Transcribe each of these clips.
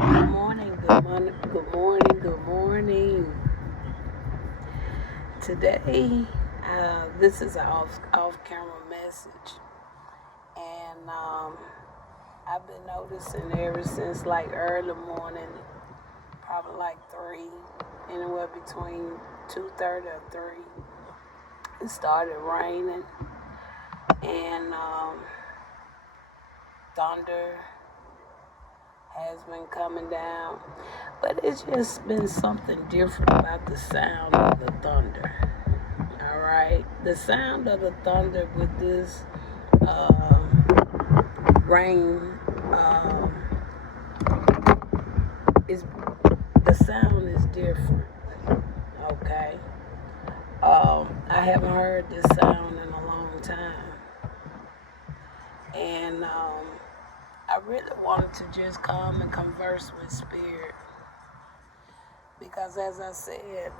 Good morning, good morning, good morning, good morning. Today, this is an off camera message, and I've been noticing ever since like early morning, probably like 3, anywhere between 2:30 or 3. It started raining, and thunder has been coming down, but it's just been something different about the sound of the thunder. All right, the sound of the thunder with this uh, rain is the sound is different. Okay, I haven't heard this sound in a long time, and I really wanted to just come and converse with spirit because, as I said,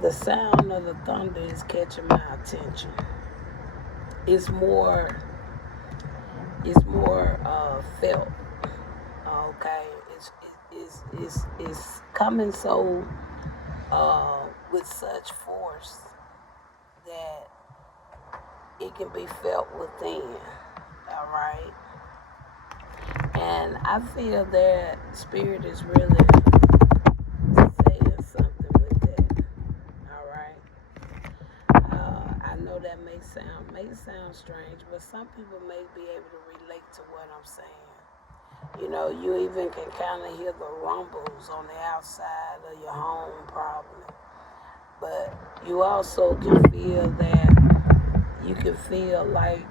the sound of the thunder is catching my attention. It's more felt. Okay, it's coming so with such force that it can be felt within. All right, and I feel that spirit is really saying something with that. All right. I know that may sound strange, but some people may be able to relate to what I'm saying. You know, you even can kind of hear the rumbles on the outside of your home, probably. But you also can feel like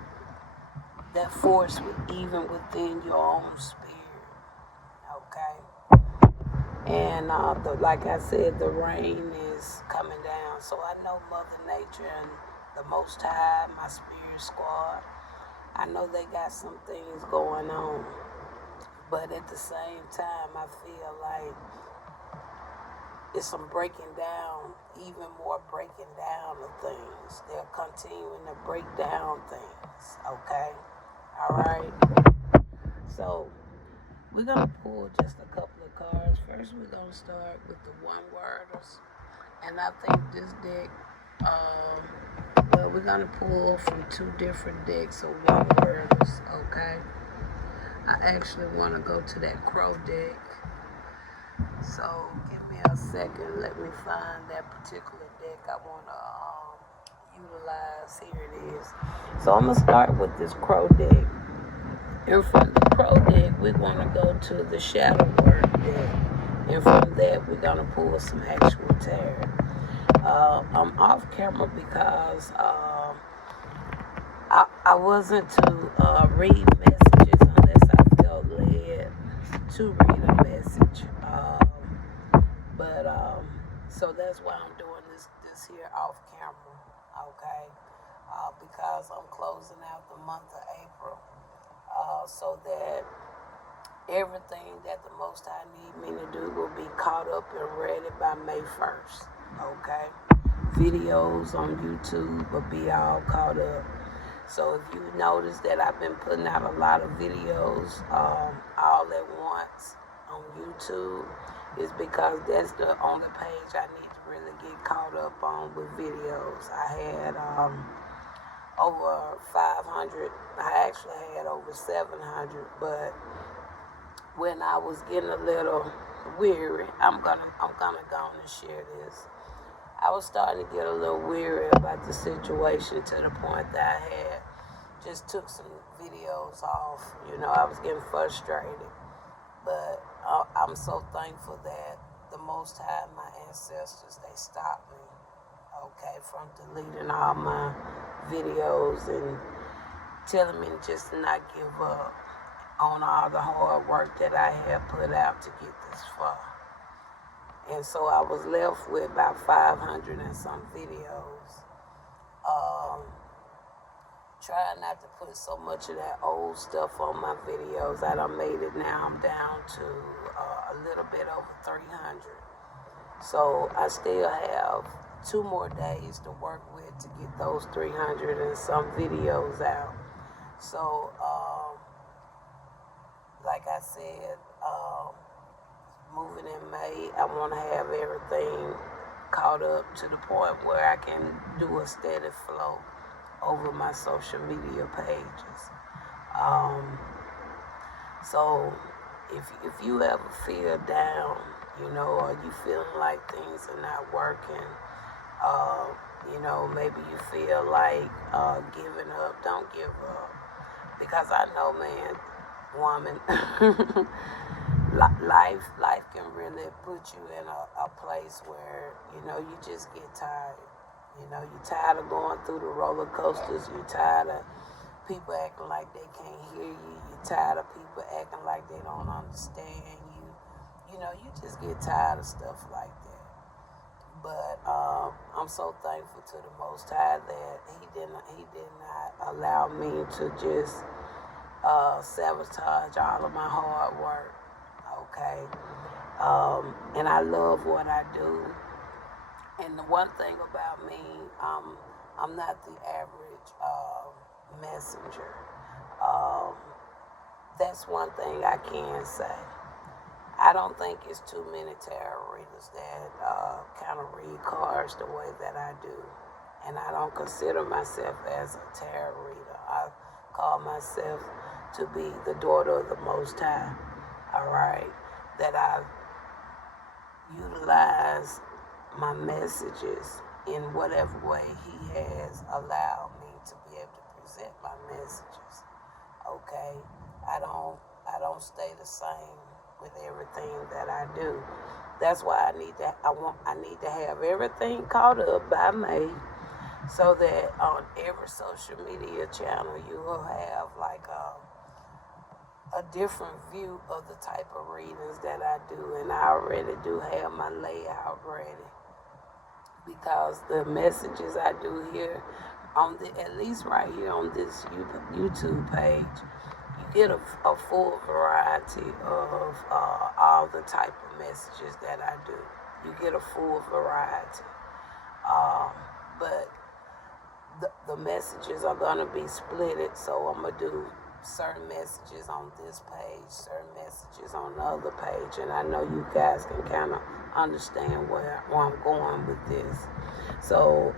that force even within your own spirit. Okay. And like I said, the rain is coming down. So I know Mother Nature and the Most High, my spirit squad, I know they got some things going on. But at the same time, I feel like it's some breaking down, even more breaking down of things. They're continuing to break down things. Okay? All right? So we're going to pull just a couple of cards. First, we're going to start with the one-worders. And I think this deck, we're going to pull from 2 different decks of one-worders. Okay? I actually want to go to that crow deck. So give me a second. Let me find that particular deck I want to utilize. Here it is. So I'm going to start with this crow deck. And from the crow deck, we're going to go to the shadow work deck. And from that, we're going to pull some actual tarot. I'm off camera because I wasn't to read messages unless I felt led to read a message. So that's why I'm doing this here off camera, okay? Because I'm closing out the month of April, so that everything that the Most High need me to do will be caught up and ready by May 1st, okay? Videos on YouTube will be all caught up. So if you notice that I've been putting out a lot of videos all at once on YouTube, is because that's the only page I need to really get caught up on with videos. I had over 500. I actually had over 700, but when I was getting a little weary, I'm gonna go on and share this. I was starting to get a little weary about the situation to the point that I had just took some videos off. You know, I was getting frustrated. But I'm so thankful that the Most High, my ancestors, they stopped me, okay, from deleting all my videos and telling me just to not give up on all the hard work that I had put out to get this far. And so I was left with about 500 and some videos. Trying not to put so much of that old stuff on my videos. I done made it now. I'm down to a little bit over 300. So I still have 2 more days to work with to get those 300 and some videos out. So like I said, moving in May, I want to have everything caught up to the point where I can do a steady flow over my social media pages. Um, so if you ever feel down, or you feeling like things are not working, uh, maybe you feel like giving up, don't give up. Because I know, man, woman, life can really put you in a place where, you just get tired. You're tired of going through the roller coasters. You're tired of people acting like they can't hear you. You're tired of people acting like they don't understand you. You just get tired of stuff like that. But I'm so thankful to the Most High that He did not allow me to just sabotage all of my hard work. Okay, and I love what I do. And the one thing about me, I'm not the average messenger. That's one thing I can say. I don't think it's too many tarot readers that kind of read cards the way that I do. And I don't consider myself as a tarot reader. I call myself to be the daughter of the Most High. All right, that I've utilized my messages in whatever way He has allowed me to be able to present my messages. Okay, I don't stay the same with everything that I do. That's why I need to have everything caught up by May, so that on every social media channel you will have like a different view of the type of readings that I do. And I already do have my layout ready, because the messages I do here at least right here on this YouTube page, you get a full variety of all the type of messages that I do. You get a full variety. But the messages are going to be splitted, so I'm going to do certain messages on this page, certain messages on the other page, and I know you guys can kind of understand where I'm going with this. So,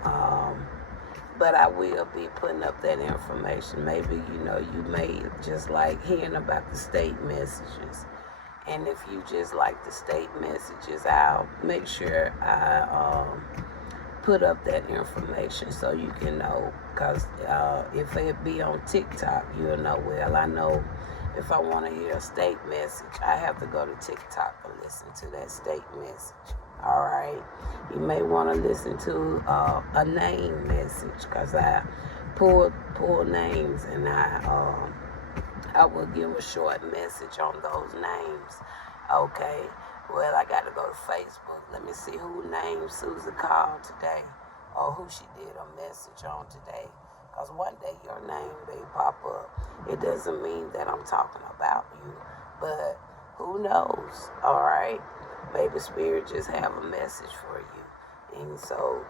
but I will be putting up that information. Maybe, you may just like hearing about the state messages. And if you just like the state messages, I'll make sure I put up that information so you can know. Because if it be on TikTok, you'll know. Well, I know if I want to hear a state message, I have to go to TikTok and listen to that state message. All right. You may want to listen to a name message, because I pull names, and I will give a short message on those names. Okay. Well, I got to go to Facebook. Let me see who named Susan called today, or who she did a message on today. Because one day your name may pop up. It doesn't mean that I'm talking about you, but who knows, all right? Maybe Spirit just have a message for you. And so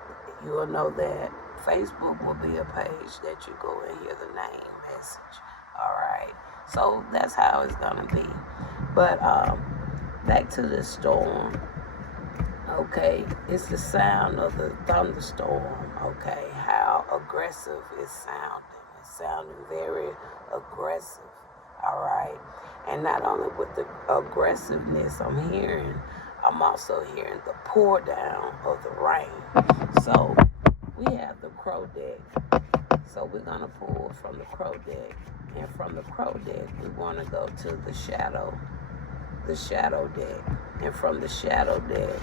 you will know that Facebook will be a page that you go and hear the name message, all right? So that's how it's going to be. But back to the storm. Okay, it's the sound of the thunderstorm, okay, how aggressive it's sounding. It's sounding very aggressive, all right? And not only with the aggressiveness I'm hearing, I'm also hearing the pour down of the rain. So we have the crow deck. So we're going to pull from the crow deck. And from the crow deck, we want to go to the shadow deck. And from the shadow deck,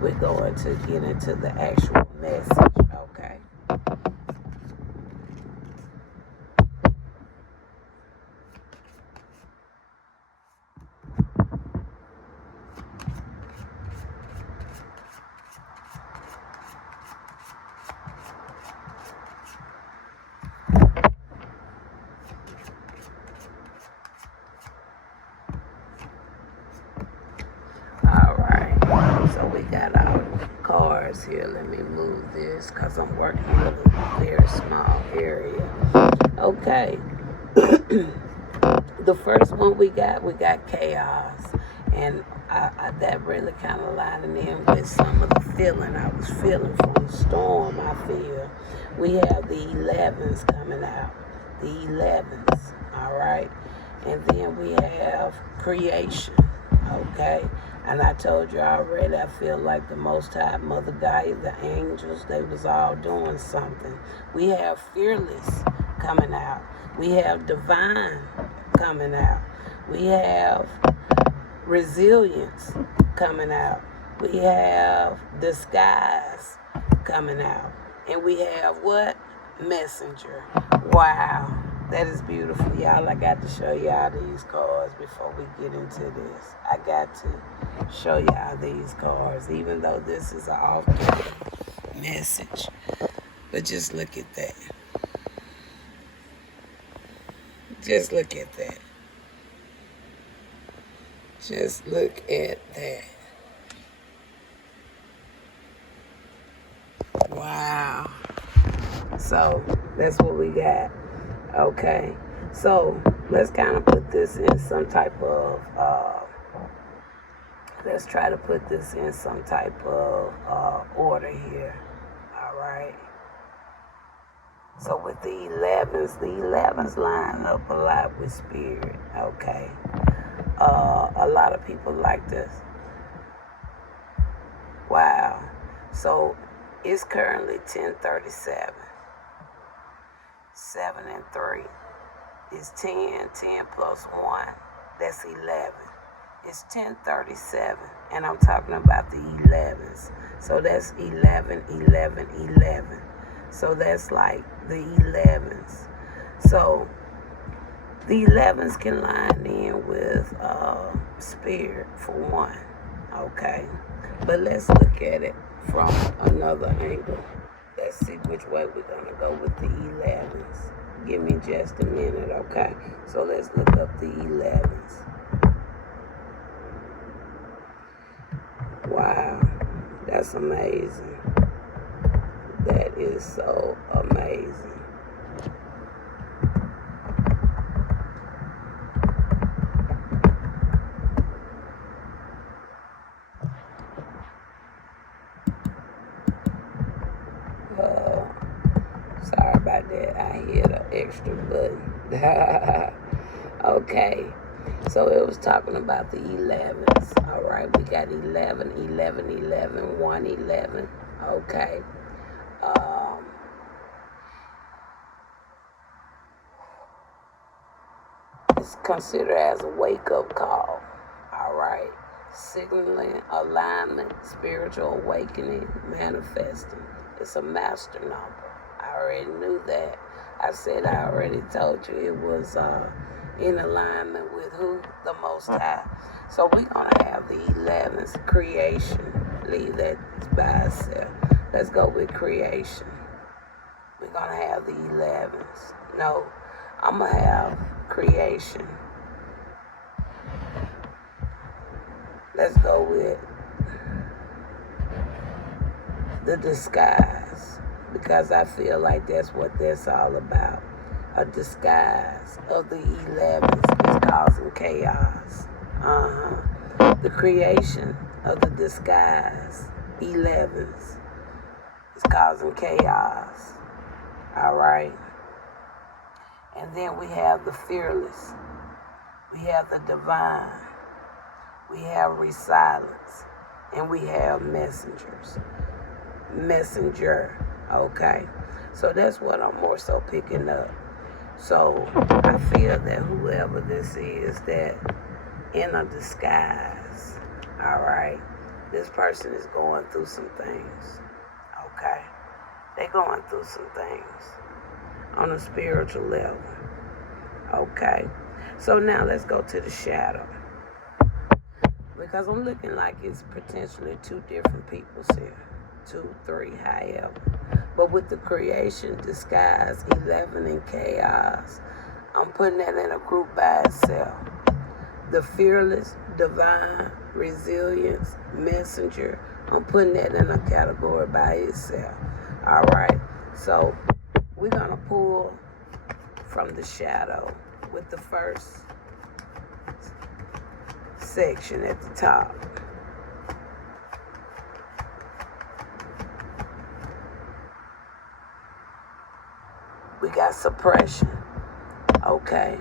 we're going to get into the actual message, okay? We got our cars here. Let me move this because I'm working in a very small area. Okay. The first one we got chaos, and that really kind of lining in with some of the feeling I was feeling from the storm. I feel we have the 11s coming out, the 11s, all right, and then we have creation, okay. And I told you already, I feel like the Most High, Mother Gaia, the angels, they was all doing something. We have fearless coming out. We have divine coming out. We have resilience coming out. We have disguise coming out. And we have what? Messenger. Wow. That is beautiful, y'all. I got to show y'all these cards before we get into this. I got to show y'all these cards, even though this is an off-camera message. But just look at that. Just look at that. Just look at that. Wow. So that's what we got. Okay. So let's kind of put this in some type of, let's try to put this in some type of order here. All right. So with the 11s line up a lot with spirit. Okay. A lot of people like this. Wow. So it's currently 10:37. 7 and 3 is 10. 10 plus 1, that's 11. It's 10:37, and I'm talking about the 11s. So that's 11, 11, 11. So that's like the 11s. So the 11s can line in with spirit for one, okay? But let's look at it from another angle. Let's see which way we're going to go with the 11s. Give me just a minute, okay? So let's look up the 11s. Wow, that's amazing. That is so amazing. Sorry about that. I hit an extra button. Okay. So it was talking about the 11s. All right. We got 11, 11, 11, 1, 11. Okay. It's considered as a wake-up call. All right. Signaling, alignment, spiritual awakening, manifesting. It's a master number. I already knew that. I said I already told you it was in alignment with who? The Most High. So we're going to have the 11s, creation. Leave that by itself. Let's go with creation. We're going to have the 11s. No, I'm going to have creation. Let's go with the disguise, because I feel like that's what that's all about. A disguise of the 11s is causing chaos. The creation of the disguise, 11s, is causing chaos. All right. And then we have the fearless. We have the divine. We have resilience. And we have messengers. Messenger. Okay. So that's what I'm more so picking up. So I feel that whoever this is that in a disguise, all right, this person is going through some things. Okay. They're going through some things on a spiritual level. Okay. So now let's go to the shadow. Because I'm looking like it's potentially two different peoples here. 2, 3, however. But with the creation, disguise, 11, and chaos, I'm putting that in a group by itself. The fearless, divine, resilience, messenger, I'm putting that in a category by itself. All right. So we're going to pull from the shadow with the first section at the top. We got suppression. Okay.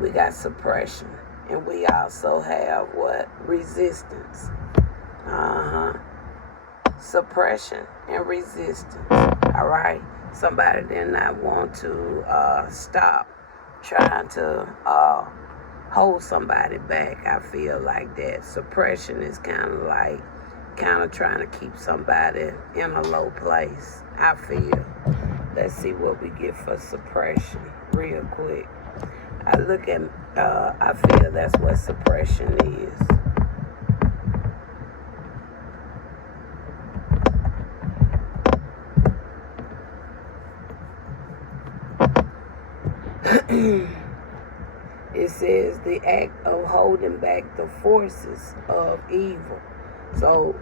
We got suppression. And we also have what? Resistance. Suppression and resistance. All right. Somebody did not want to stop trying to hold somebody back. I feel like that. Suppression is kind of trying to keep somebody in a low place. I feel. Let's see what we get for suppression real quick. I feel that's what suppression is. It says the act of holding back the forces of evil. So,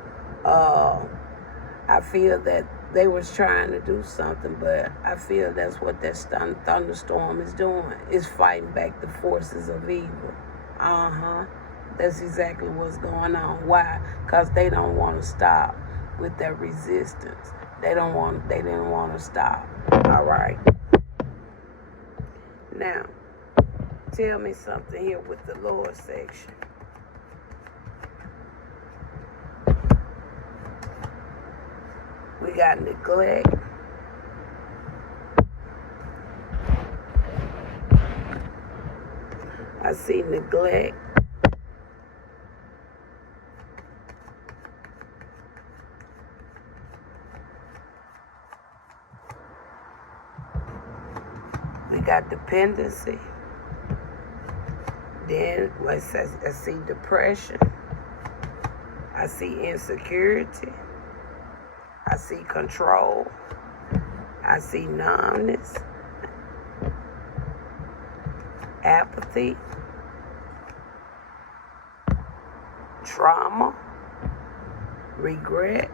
I feel that they was trying to do something, but I feel that's what that thunderstorm is doing. Is fighting back the forces of evil. That's exactly what's going on. Why? Because they don't want to stop with that resistance. They didn't want to stop. All right. Now, tell me something here with the lower section. We got neglect. I see neglect. We got dependency. Then I see depression. I see insecurity. I see control. I see numbness. Apathy. Trauma. Regret.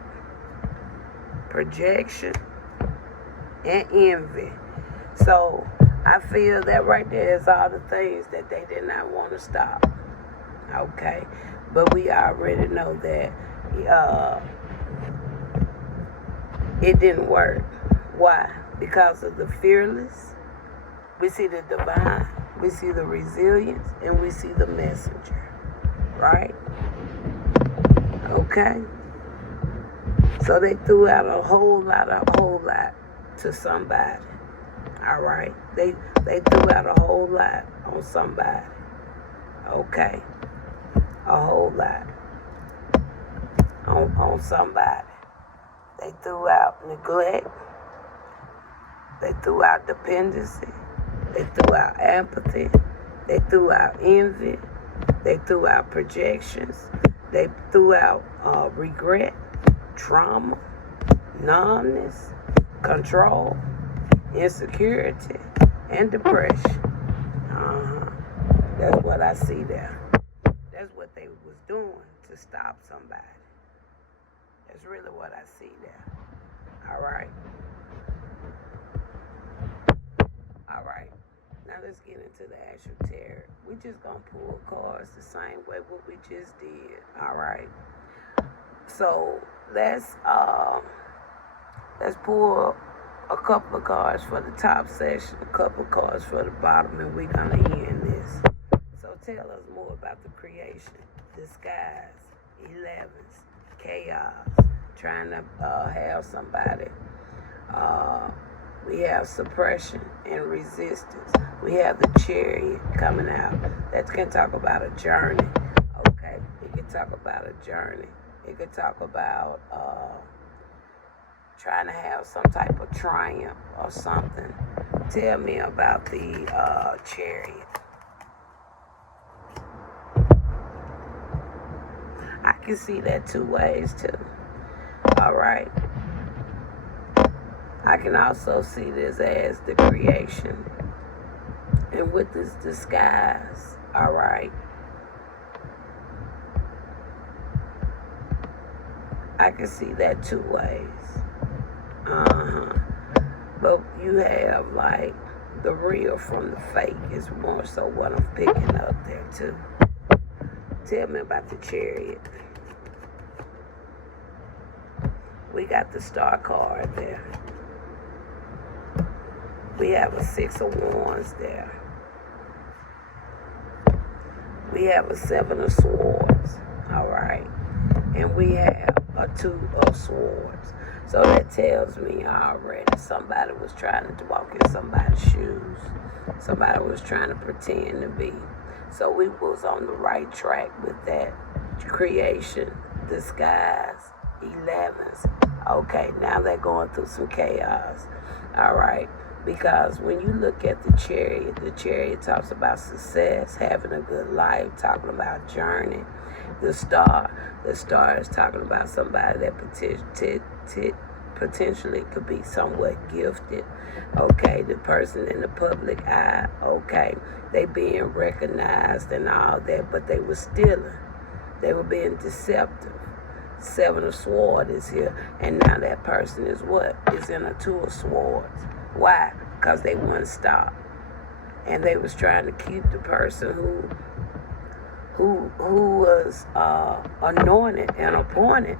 Projection. And envy. So I feel that right there is all the things that they did not want to stop. Okay. But we already know that it didn't work. Why? Because of the fearless. We see the divine. We see the resilience. And we see the messenger. Right? Okay? So they threw out a whole lot to somebody. All right? They threw out a whole lot on somebody. Okay? A whole lot on somebody. They threw out neglect. They threw out dependency. They threw out apathy. They threw out envy. They threw out projections. They threw out regret, trauma, numbness, control, insecurity, and depression. That's what I see there. That's what they was doing to stop somebody. That's really what I see there. All right. All right. Now let's get into the actual tarot. We just gonna pull cards the same way what we just did. All right. So let's pull a couple of cards for the top section, a couple of cards for the bottom, and we're gonna end this. So tell us more about the creation, disguise, 11s, chaos, trying to have somebody. We have suppression and resistance. We have the chariot coming out. That can talk about a journey. Okay, it can talk about a journey. It could talk about trying to have some type of triumph or something. Tell me about the chariot. I can see that two ways too. All right. I can also see this as the creation. And with this disguise, all right. I can see that two ways. But you have like the real from the fake is more so what I'm picking up there too. Tell me about the Chariot. We got the Star card there. We have a 6 of Wands there. We have a 7 of Swords. All right. And we have a 2 of Swords. So that tells me already somebody was trying to walk in somebody's shoes. Somebody was trying to pretend to be. So we was on the right track with that creation, disguise, 11s. Okay, now they're going through some chaos. All right. Because when you look at the Chariot talks about success, having a good life, talking about journey. The Star is talking about somebody that potentially could be somewhat gifted. Okay, the person in the public eye. Okay, they being recognized and all that, but they were stealing. They were being deceptive. 7 of Swords is here, and now that person is what? Is in a 2 of Swords. Why? Because they wouldn't stop. And they was trying to keep the person who was anointed and appointed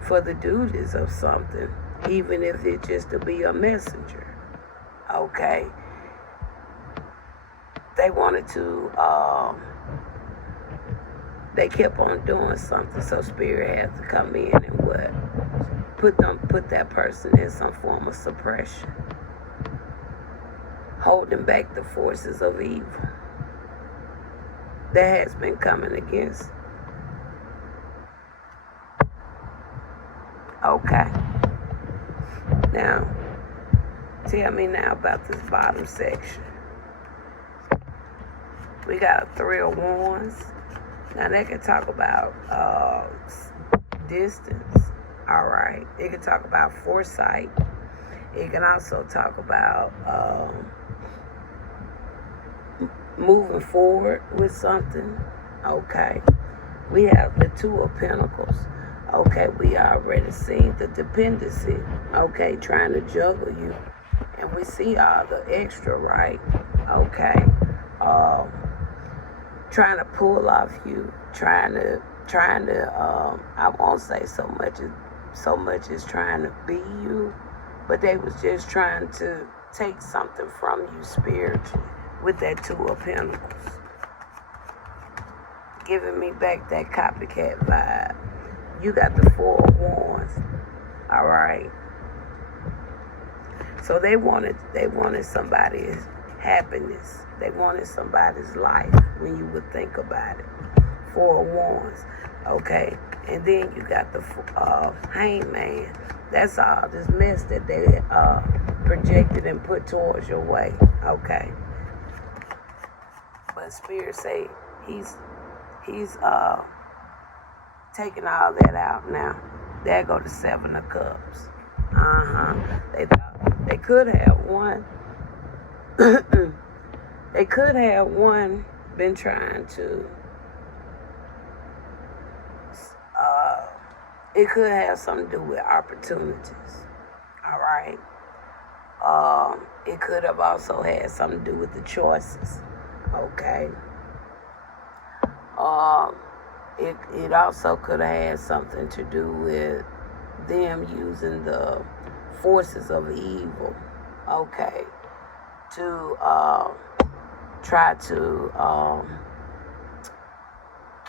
for the duties of something, even if it's just to be a messenger. Okay. They wanted to, they kept on doing something, so Spirit had to come in and what? Put that person in some form of suppression, holding back the forces of evil that has been coming against. Okay. Now, tell me now about this bottom section. We got a 3 of Wands. Now they can talk about distance. All right. It can talk about foresight. It can also talk about moving forward with something. Okay. We have the 2 of Pentacles. Okay, we already seen the dependency. Okay, trying to juggle you. And we see all the extra, right? Okay. Trying to pull off you, trying to I won't say so much as trying to be you, but they was just trying to take something from you spiritually with that 2 of Pentacles. Giving me back that copycat vibe. You got the 4 of Wands. All right. So they wanted somebody's happiness. They wanted somebody's life when you would think about it. 4 of Wands. Okay. And then you got the Hangman. That's all this mess that they projected and put towards your way. Okay. But Spirit say he's taking all that out now. There go the 7 of Cups. They thought they could have one. They could have one been trying to. It could have something to do with opportunities. All right. It could have also had something to do with the choices. Okay. It also could have had something to do with them using the forces of evil, okay, to try to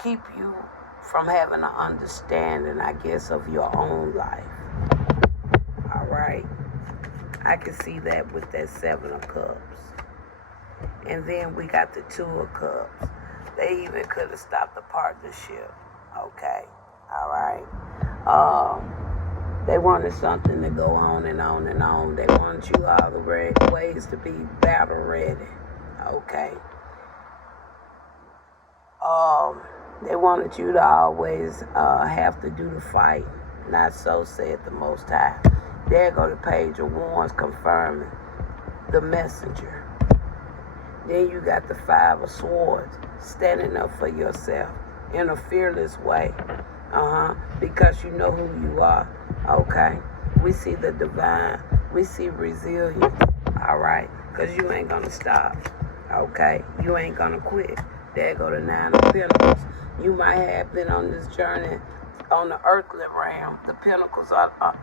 keep you from having an understanding, I guess, of your own life. All right. I can see that with that 7 of Cups. And then we got the 2 of Cups. They even could have stopped the partnership. Okay. All right. They wanted something to go on and on and on. They wanted you all the ways to be battle ready. Okay. They wanted you to always have to do the fight. Not so, said the Most High. There go the Page of Wands confirming the messenger. Then you got the 5 of Swords, standing up for yourself in a fearless way. Because you know who you are. Okay. We see the divine. We see resilience. All right. Because you ain't going to stop. Okay. You ain't going to quit. There go the 9 of Pentacles. You might have been on this journey on the earthly realm. The pentacles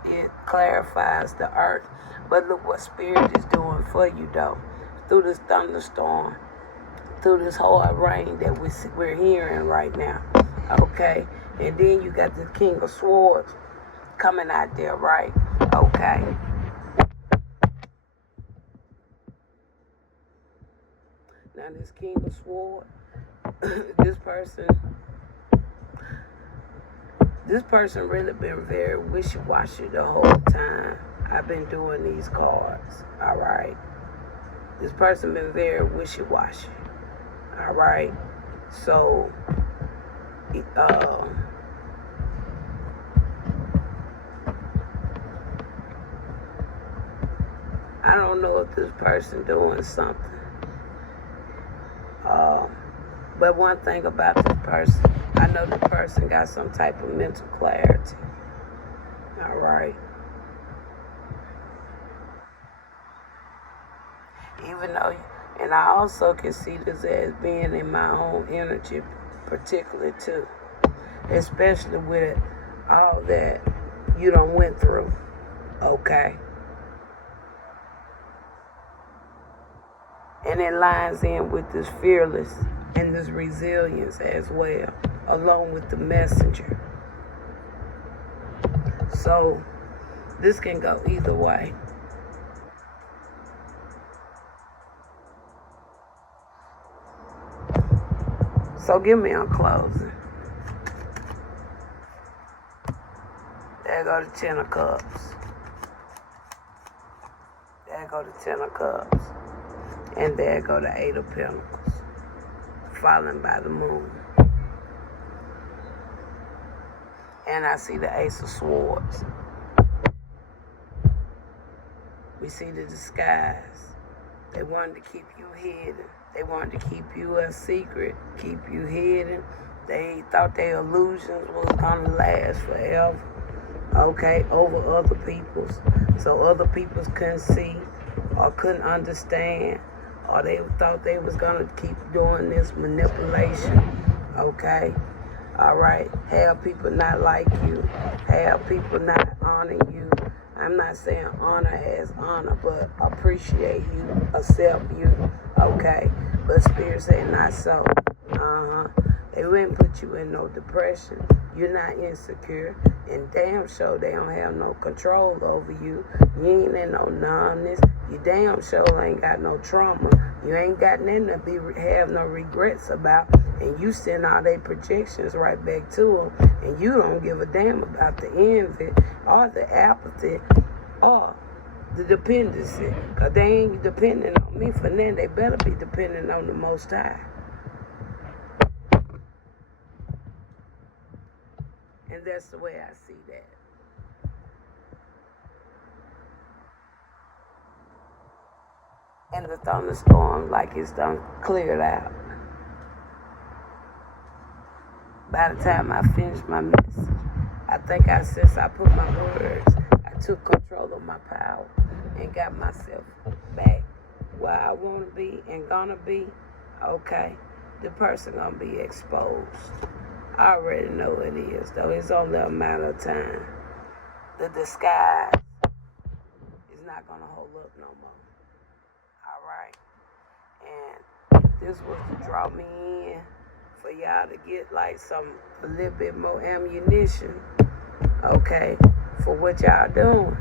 it clarifies the earth. But look what Spirit is doing for you, though. Through this thunderstorm, through this hard rain that we're hearing right now. Okay? And then you got the King of Swords coming out there, right? Okay. Now this King of Swords, this person really been very wishy-washy the whole time I've been doing these cards. All right. This person been very wishy-washy. All right. So, I don't know if this person doing something. But one thing about this person, I know the person got some type of mental clarity. All right. Even though, and I also can see this as being in my own energy, particularly too. Especially with all that you done went through. Okay. And it lines in with this fearless and this resilience as well, along with the messenger. So this can go either way. So give me a closing. There go the 10 of Cups. There go the 10 of Cups. And there go the 8 of Pentacles, followed by the Moon. And I see the Ace of Swords. We see the disguise. They wanted to keep you hidden. They wanted to keep you a secret, keep you hidden. They thought their illusions was gonna last forever. Okay, over other people's. So other people's couldn't see or couldn't understand. Or they thought they was gonna keep doing this manipulation, okay? All right, have people not like you, have people not honor you. I'm not saying honor as honor, but appreciate you, accept you, okay? But Spirit say not so. They wouldn't put you in no depression. You're not insecure, and damn sure they don't have no control over you. You ain't in no numbness. You damn sure ain't got no trauma. You ain't got nothing to have no regrets about, and you send all their projections right back to them, and you don't give a damn about the envy or the apathy or the dependency, because they ain't depending on me for nothing. They better be depending on the Most High. And that's the way I see that. And the thunderstorm, like it's done cleared out. By the time I finished my message, I think since I put my words, I took control of my power and got myself back where I want to be and gonna be. Okay, the person gonna be exposed. I already know it is, though. It's only a matter of time. The disguise is not gonna hold up no more. All right, and if this was to draw me in for y'all to get like a little bit more ammunition, okay, for what y'all doing,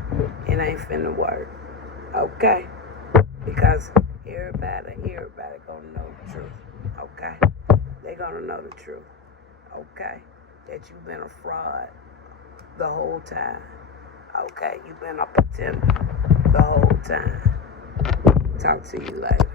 it ain't finna work, okay? Because everybody gonna know the truth, okay? They gonna know the truth, okay? That you've been a fraud the whole time, okay? You've been a pretender the whole time. Talk to you later.